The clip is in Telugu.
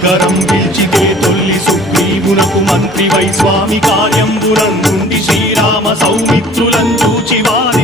శంకరం పిలిచితే తొల్లి సుగ్రీవునకు మంత్రివై స్వామి కార్యంబునందుండి శ్రీరామ సౌమిత్రులను చూచి వారి